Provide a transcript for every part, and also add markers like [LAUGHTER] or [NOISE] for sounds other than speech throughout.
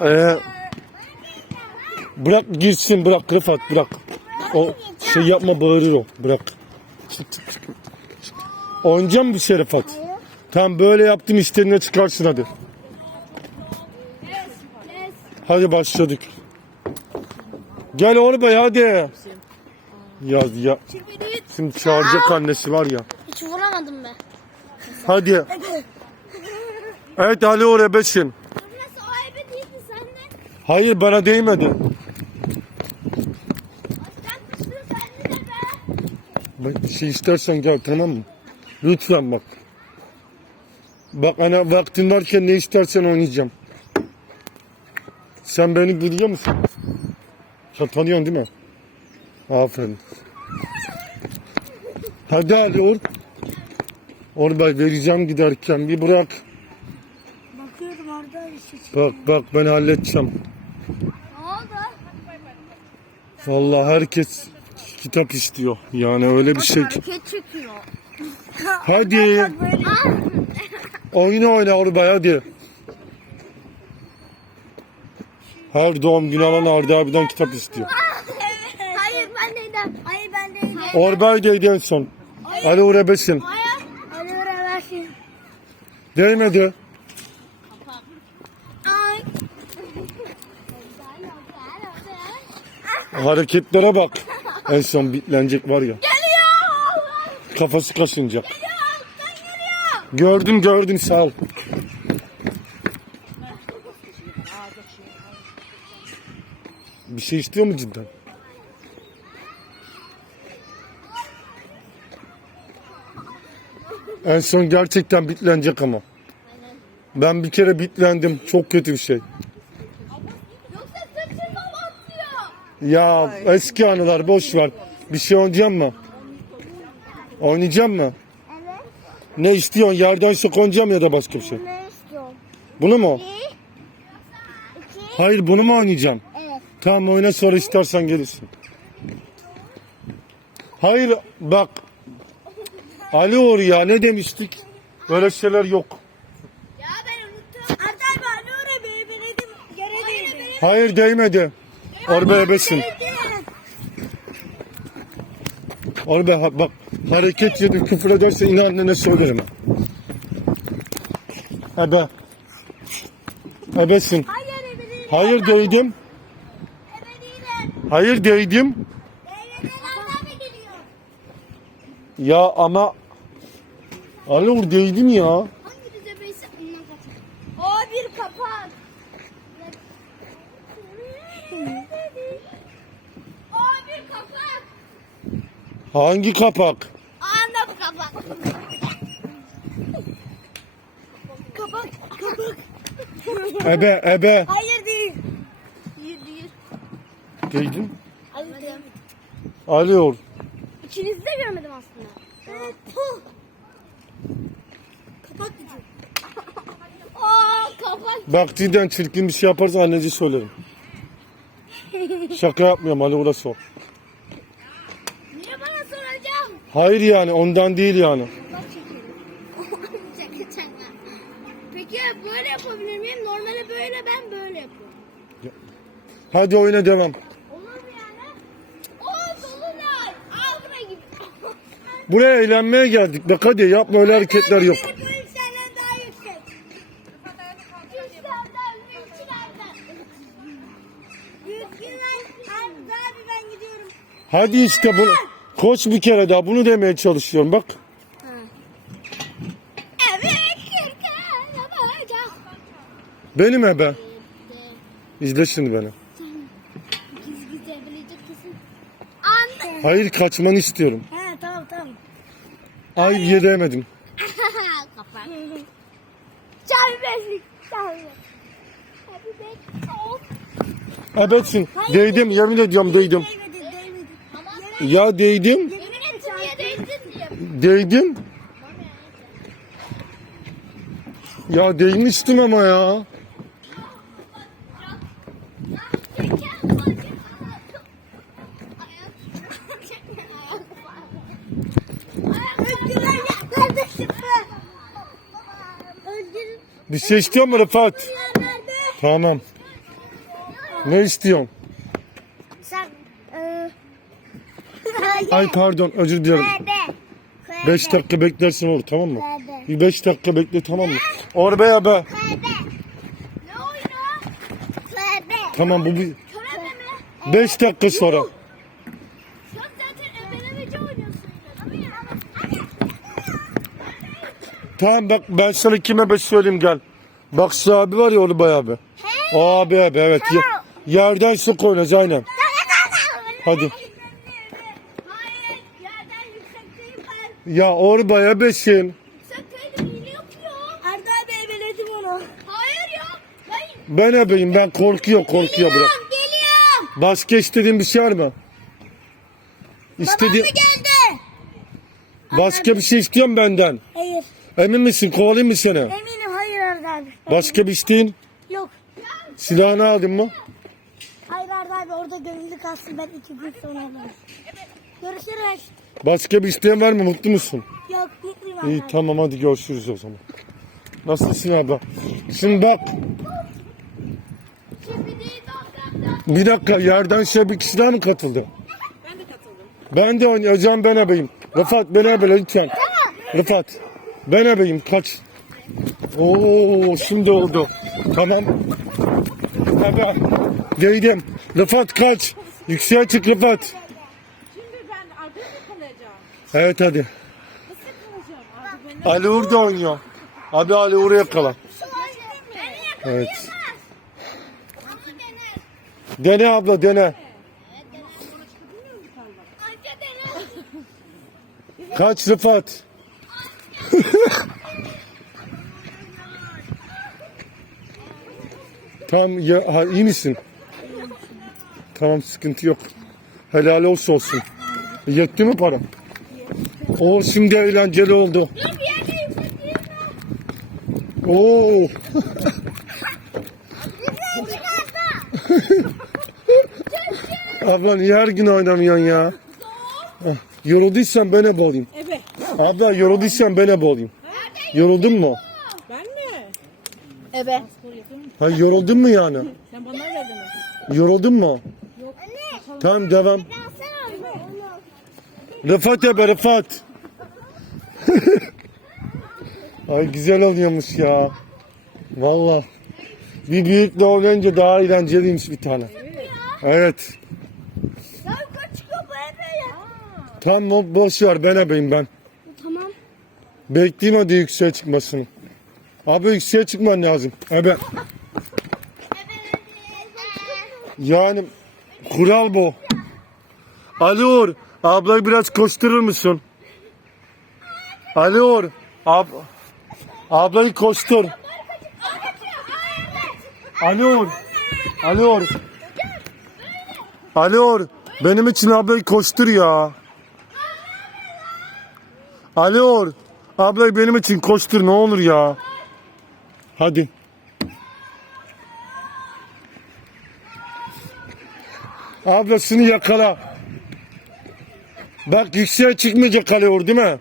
Ee, bırak girsin bırak Rıfat bırak. O şey yapma bağırır o. Bırak. Oynayacak mısın bir şey Rıfat? Tamam böyle yaptın istediğine çıkarsın hadi. Hadi başladık. Gel be hadi. Ya ya şimdi çağıracak annesi var ya. Hiç vuramadım ben. Hadi. Evet Ali oraya beşin. Burası o eve değil mi sende? Hayır bana değmedi. Bak, şey istersen gel tamam mı? Lütfen bak. Bak ana vaktin varken ne istersen oynayacağım. Sen beni biliyor musun? Sen tanıyorsun değil mi? Aferin. Hadi Ali or. Or bak vereceğim giderken bir bırak. Bakıyorum orada bir şey Bak bak ben halledeceğim. Vallahi herkes kitap istiyor. Yani öyle bir şey. ki- Hareket çekiyor. [LAUGHS] Hadi. Oyna oyna Orbay hadi. Her doğum günü alan Arda abiden kitap istiyor. Hayır ben değilim. Hayır ben değilim. Orbay değdi en son. Ali. Hayır. Ali versin. Değmedi. Ay. Hareketlere bak. En son bitlenecek var ya. Geliyor. Kafası kaşınacak. Geliyor. Gördüm gördüm sağ ol. Bir şey istiyor mu cidden? En son gerçekten bitlenecek ama. Ben bir kere bitlendim. Çok kötü bir şey. Yoksa sırtımda mı atlıyor? Ya eski anılar boş ver. Bir şey oynayacak mı? Oynayacak mı? Evet. Ne istiyorsun? Yerden sok oynayacağım ya da başka bir şey. Ne istiyorum? Bunu mu? Hayır bunu mu oynayacağım? Evet. Tamam oyna sonra istersen gelirsin. Hayır bak. Ali oraya ne demiştik? Böyle şeyler yok. Ya ben unuttum. Arda abi Ali oraya beni denedim. Yere değdi. Hayır değmedi. Orbe besin. Orbe bak hareket yedi küfür ederse inan annene söylerim. Ebe. Ebesin. Hayır değdim. Hayır değdim. Ya ama Ali or değdim ya. Hangi bize beyse ondan kaçar. O bir kapak. O bir kapak. Hangi kapak? Anda kapak. kapak, kapak. Ebe ebe. Hayır değil. Değil değil. Değdim. Hayır değil. Ali or. İkinizi de görmedim aslında. Evet. Kapak gücü. Aa kapak. Bak cidden çirkin bir şey yaparsa anneci söylerim. Şaka yapmıyorum Ali orası o. Niye bana soracağım? Hayır yani ondan değil yani. Bak çeke. [LAUGHS] Peki böyle yapabilir miyim? Normali böyle ben böyle yapıyorum. Hadi oyuna devam. Olur mu yani? Oo dolunay. Buna gibi. [LAUGHS] Buraya eğlenmeye geldik. Bak hadi yapma öyle hareketler yok. Benim boyum senden daha yüksek. Üçlerden, üçlerden. Yüz binler. Abi abi ben gidiyorum. Hadi işte bunu. Koş bir kere daha bunu demeye çalışıyorum bak. Benim ebe. İzle şimdi beni. Hayır kaçmanı istiyorum. He tamam tamam. Ay yedemedim. Ebetsin. Değdim yemin ediyorum değdim. Ya değdim. yemin ettim diye. Değdim. Ya değmiştim ama ya. Bir şey istiyor mu Rıfat? Tamam. Ne istiyorsun? Sen e, Ay pardon özür dilerim. Bebe. 5 dakika beklersin olur tamam mı? Bebe. 5 dakika bekle tamam mı? Orbaya be. Bebe. Ne oyunu? Bebe. Tamam bu bir? 5 dakika sonra. Mi? Tamam bak ben sana kime 5 söyleyeyim gel. Bak şu abi var ya Orbay abi. O abi abi evet. Ya, yerden sık oyna Zeynep. Hadi. Yüksekteyim ben. Ya Orbaya 5'in. Yüksekteydim, hile yapıyor. Arda abi ebeledim onu. Hayır ya. Ben Ben ebeyim ben korkuyor korkuyor bırak. geliyorum, geliyorum. Başka istediğin bir şey var mı? İstediğin Babam mı geldi? başka bir şey istiyorsun benden. Hayır. Emin misin? Kovalayayım mı seni? Eminim hayır Arda abi. Başka bir isteğin? Yok. Silahını aldın mı? Hayır Arda abi orada gönüllü kalsın ben iki gün sonra alırım. Görüşürüz. Başka bir isteğin var mı? Mutlu musun? Yok mutluyum İyi tamam hadi görüşürüz o zaman. Nasılsın abla? Şimdi bak bir dakika yerden şey bir daha mı katıldı? Ben de katıldım. Ben de oynayacağım ben ebeyim. Rıfat ben ebele lütfen. Rıfat ben ebeyim kaç. Oo şimdi oldu. Tamam. Ebe. Değdim. Rıfat kaç. Yükseğe çık Rıfat. Şimdi ben arkaya mı yakalayacağım? Evet hadi. Ali Uğur da oynuyor. Abi Ali Uğur'u yakala. Evet. Dene abla dene. Kaç Rıfat? Tamam ya, ha, iyi misin? Tamam sıkıntı yok. Helal olsun olsun. Yetti mi para? O şimdi eğlenceli oldu. Oo. [LAUGHS] Abla niye her gün oynamıyorsun ya? Ah, Yorulduysan ben hep olayım. Evet. Abla yorulduysan ben hep olayım. Yoruldun mu? Ben mi? Evet. Ha yoruldun mu yani? Sen bana verdin mi? Yoruldun mu? Tamam devam. Rıfat ebe Rıfat. [LAUGHS] Ay güzel oluyormuş ya. Valla. Bir büyükle oynayınca daha eğlenceliymiş bir tane. Evet. Tam o boş ver ben ebeyim ben. Tamam. Bekleyeyim hadi yükseğe çıkmasını. Abi yükseğe çıkman lazım. Ebe. Yani kural bu. Ali Uğur, ablayı biraz koşturur musun? Ali Uğur, ab ablayı koştur. Ali Uğur, Ali Uğur. Ali Uğur, benim için ablayı koştur ya. Ali Uğur, ablayı benim için koştur ne olur ya. Hadi. Abla şunu yakala. Bak yükseğe çıkmayacak Uğur değil mi?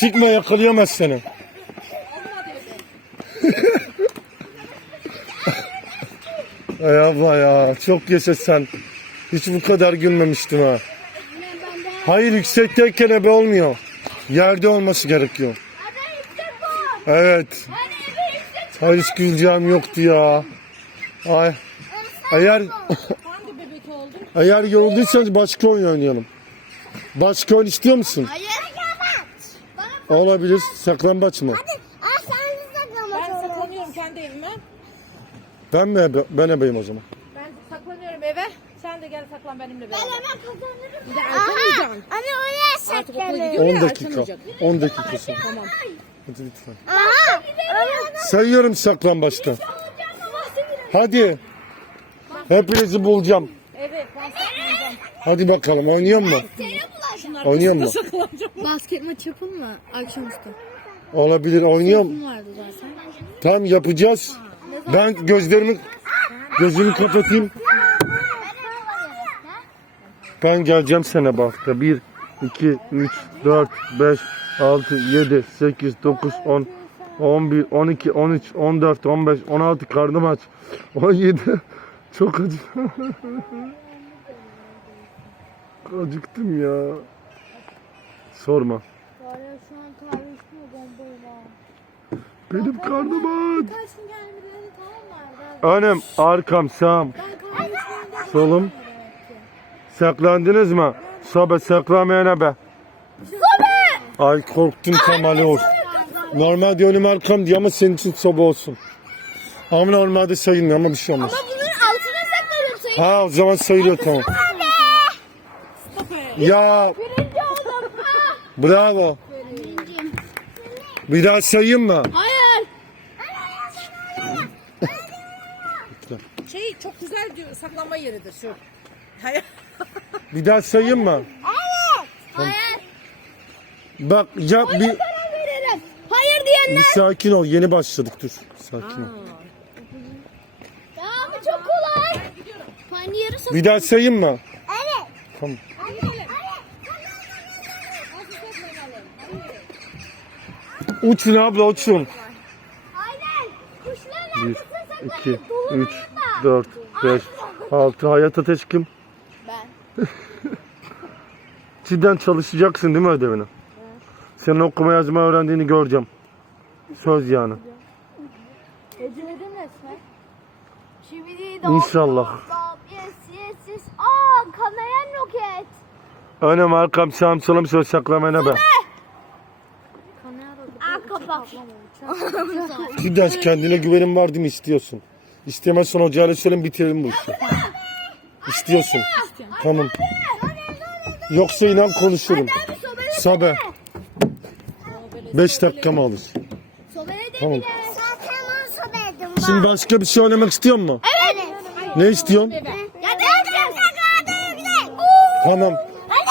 Çıkma yakalayamaz seni. [LAUGHS] Ay abla ya çok yaşa sen. Hiç bu kadar gülmemiştim ha. Hayır yüksekteyken ebe olmuyor. Yerde olması gerekiyor. Evet. Hayır hiç güleceğim yoktu ya. Ay. Eğer eğer yorulduysanız başka oyun oynayalım. Başka oyun istiyor musun? Hayır. Olabilir. Saklambaç mı? Hadi. Aa sen de saklama. Ben saklanıyorum kendi evime. Ben mi ebe? Ben ebeyim o zaman. Ben saklanıyorum eve. Sen de gel saklan benimle Ben beraber. hemen kazanırım. Bir de erken Anne oraya Artık okula saklanır. gidiyor 10 ya dakika. erken olacak. 10 dakika sonra. Tamam. Hadi lütfen. Aha. Sayıyorum saklambaçta. Hadi. Hepinizi bulacağım. Evet ben saklanacağım. Hadi bakalım oynuyor mu? Oynuyor mu? saklanacağım. Basket maçı yapalım mı akşamüstü? Olabilir oynuyor mu? Kim vardı zaten? Tamam yapacağız. Ben gözlerimi gözümü kapatayım. Ben geleceğim sana bakta. 1, 2, 3, 4, 5, 6, 7, 8, 9, 10, 11, 12, 13, 14, 15, 16 karnım aç. [LAUGHS] 17 çok acı. [LAUGHS] Acıktım ya. Sorma. Var ya şu an kahve içmiyor bombayım ha. Benim karnım aç. Kaç gün gelmedi tamam mı? Önüm, arkam, sağım, Ben kahve içmeyince solum. Saklandınız mı? Sobe saklamayana be. Ay korktum tam Ali ol. Normalde önüm arkam diye ama senin için soba olsun. Ama normalde sayılmıyor ama bir şey olmaz. Ama bunun altına saklarım sayı. Ha o zaman sayılıyor tamam. Ya. Bravo. Birinciyim. Bir daha sayayım mı? Hayır. Şey çok güzel diyor. Saklanma yeridir şu. Hayır. [LAUGHS] Bir daha sayayım mı? Hayır. Bak ya bir, Karar veririm. Hayır diyenler. bir sakin ol yeni başladık dur. Sakin ol. Ya bu çok kolay. Bir daha sayayım mı? Evet. Tamam. Uçun abla uçun. Aynen. Kuşların 1, arkasına saklanın. 2, Dolunun 3, da. 4, 5, 6. Hayat ateş kim? Ben. [LAUGHS] Cidden çalışacaksın değil mi ödevini? Senin okuma yazma öğrendiğini göreceğim. Söz yani. Eceledim resmen. Şimdi İnşallah. Yes yes yes. Aa kanayan roket. Önüm arkam sağım solum söz saklamana be. Kapak. Cidden [LAUGHS] kendine güvenin var değil mi istiyorsun? İstemezsen hocayla söyleyin bitirelim bu işi. İstiyorsun. Tamam. Yoksa inan konuşurum. Sabe. 5 dakika mı alır? Tamam. Şimdi başka bir şey oynamak istiyor musun? Evet. Ne istiyorsun? Tamam. Hadi.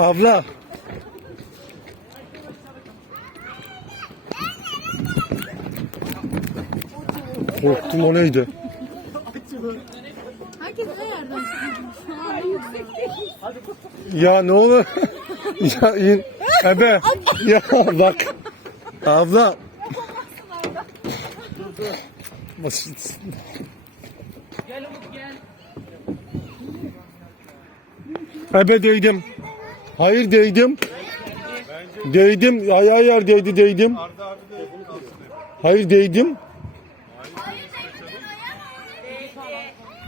Abla. Korktum o neydi? Ya ne olur? [LAUGHS] ya in. Ebe. Ya bak. Abla. Basit. Ebe değdim. Hayır değdim. Değdim. Ayağı yer değdi değdim. Hayır değdim.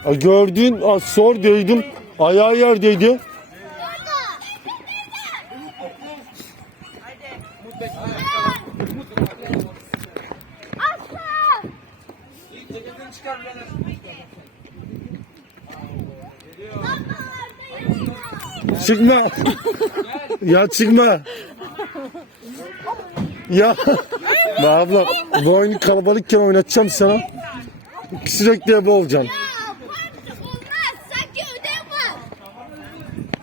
Gördün, sor değdim. Ayağı yer değdi. Çıkma. ya çıkma. ya. Be abla bu oyunu kalabalıkken oynatacağım sana. Sürekli ebe olacaksın. Ya parti olmaz. Sanki ödev var.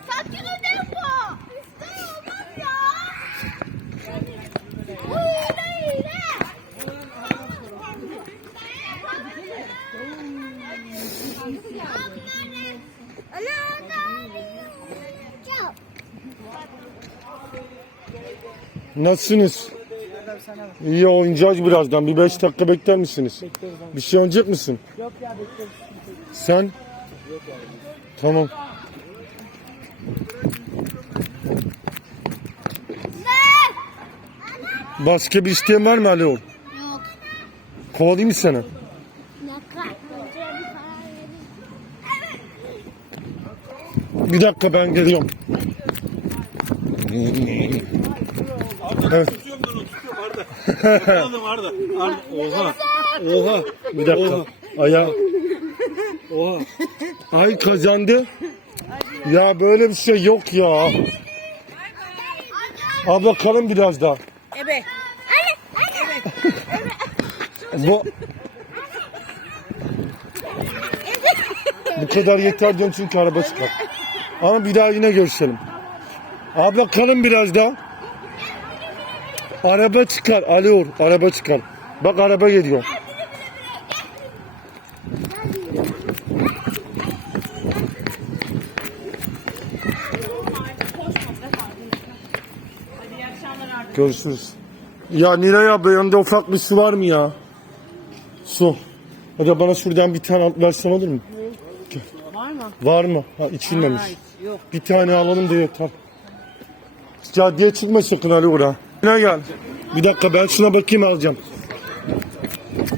Sanki ödev var. İşte olmaz ya. Bu hile hile. Nasılsınız? İyi oynayacağız birazdan. Bir beş dakika bekler misiniz? Bir şey oynayacak mısın? Yok ya bekleriz. Sen? Tamam. Başka bir isteğin var mı Ali? Yok. Kovalayayım mı seni? Bir dakika ben geliyorum. Evet. Tutuyorum ben onu tutuyorum Arda. Yakaladım Arda. Arda. Oha. Oha. Bir dakika. Aya. Oha. Ay kazandı. Ya böyle bir şey yok ya. Abla kalın biraz daha. Ebe. Bu Bu kadar yeter diyorum çünkü araba çıkar. Ama bir daha yine görüşelim. Abla kalın biraz daha. Araba çıkar. Alıyor. Araba çıkar. Bak araba geliyor. Görüşürüz. Ya Nilay abla yanında ufak bir su var mı ya? Su. Hadi bana şuradan bir tane alıp versen olur mu? Var mı? Var mı? Ha içilmemiş. Hayır. Yok. Bir tane alalım da yeter. Caddeye çıkma sakın Ali Uğra. Ne gel. Bir dakika ben şuna bakayım alacağım.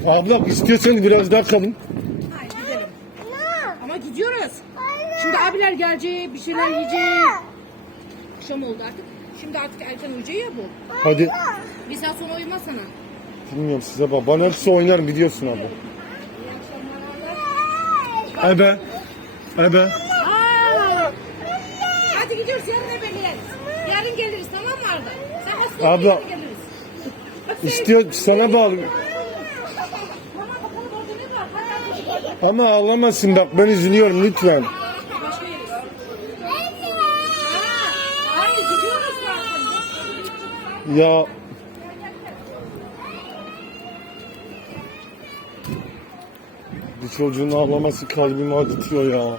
Abla istiyorsanız biraz daha kalın. Hayır gidelim. Ama gidiyoruz. Şimdi abiler gelecek, bir şeyler yiyecek. Akşam oldu artık. Şimdi artık erken uyuyacak ya bu. Hadi. Bir saat sonra uyumaz sana. Bilmiyorum size bak. Bana hepsi oynar biliyorsun abla. Ebe. Ebe. Aa! Hadi gidiyoruz yarın eve geliriz. Yarın geliriz tamam mı Arda? Sen hasta Abla. İstiyor sana bağlı. Ama ağlamasın bak ben üzülüyorum lütfen. Ya bir çocuğun ağlaması kalbimi acıtıyor ya.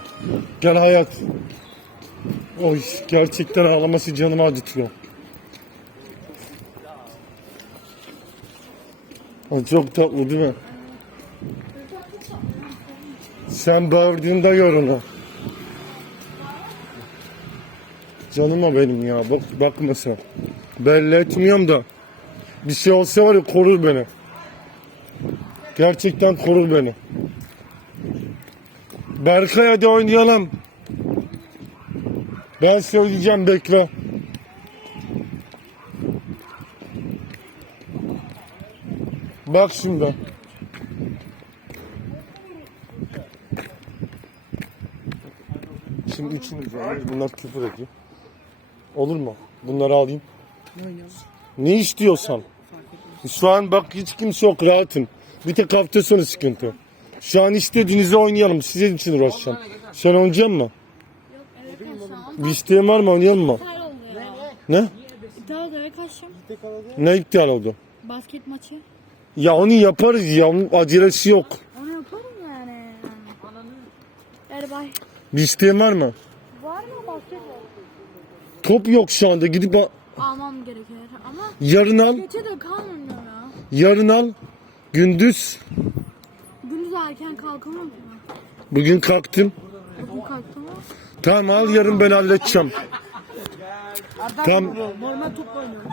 Gel hayat. Oy gerçekten ağlaması canımı acıtıyor. O çok tatlı değil mi? Sen bağırdığında onu. Canıma benim ya. Bak, bakma sen. Belli etmiyorum da. Bir şey olsa var ya korur beni. Gerçekten korur beni. Berkay hadi oynayalım. Ben söyleyeceğim bekle. Bak şimdi. Şimdi üçümüz var. Bunlar küfür ediyor. Olur mu? Bunları alayım. Ne istiyorsan. Şu an bak hiç kimse yok rahatım. Bir tek hafta sonu sıkıntı. Şu an istediğinizi oynayalım. Sizin için uğraşacağım. Sen oynayacak mısın? Bir isteğin var mı oynayalım mı? Ne? İptal oldu. Ne iptal oldu? Basket maçı. Ya onu yaparız ya. Onun acelesi yok. Onu yaparım yani. Hadi bay. Bir isteğin var mı? Var mı basket var? Top yok şu anda. Gidip a- Almam gerekir ama yarın al. gece de kalmıyorum ya. Yarın al. Gündüz. Gündüz erken kalkamam ki. Bugün kalktım. Bugün kalktım ama. Tamam al yarın ben halledeceğim. Tamam. Normal top oynuyoruz.